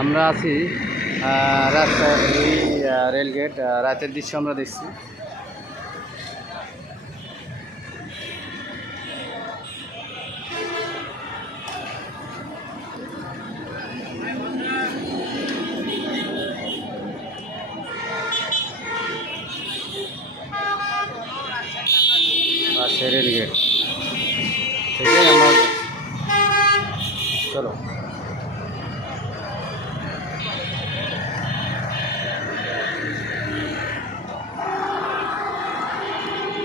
আমরা আছি রাজশাহী রেলগেট। রাতের দৃশ্য আমরা দেখছি। রাজশাহী রেলগেট থেকে আমরা চলো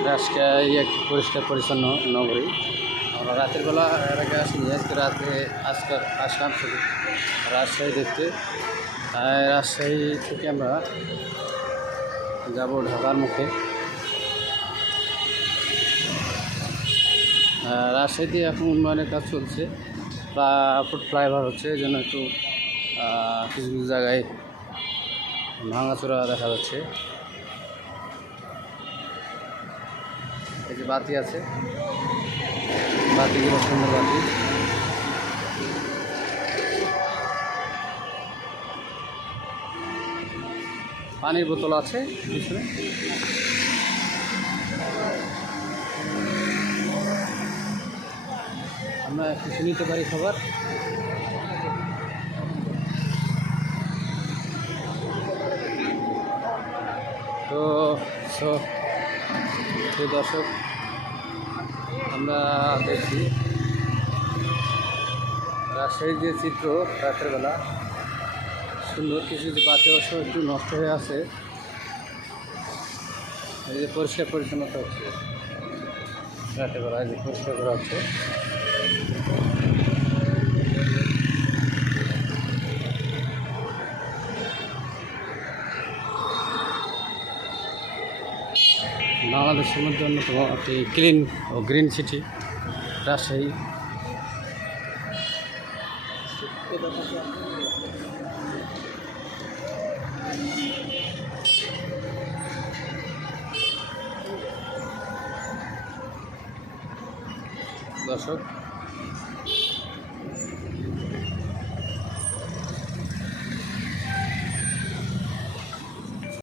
রাজশাহী একটি পরিষ্কার পরিচ্ছন্ন নগরী। আমরা রাতের বেলা এর আগে আসিনি, আজকে আসলাম শুধু রাজশাহী দেখতে। রাজশাহী থেকে আমরা যাব ঢাকার মুখে। রাজশাহীতে এখন উন্নয়নের কাজ চলছে, ফুট ফ্লাইওভার হচ্ছে, এই জন্য একটু কিছু কিছু জায়গায় ভাঙাচোরা দেখা যাচ্ছে। এই যে বাতি আছে, বাতিগুলো সুন্দর বাতি। পানির বোতল আছে পিছনে। আমরা কিছু নিতে পারি খাবার। তো দর্শক, আমরা দেখছি রাজশাহীর যে চিত্র রাতের বেলা সুন্দর। কিছু কিছু বাতি অবশ্য একটু নষ্ট হয়ে আছে। এই যে পরিষ্কার পরিচ্ছন্নতা হচ্ছে রাতের বেলা, এই যে পরিষ্কার করা হচ্ছে। বাংলাদেশের মধ্যে অন্যতম একটি ক্লিন ও গ্রিন সিটি রাজশাহী। দর্শক,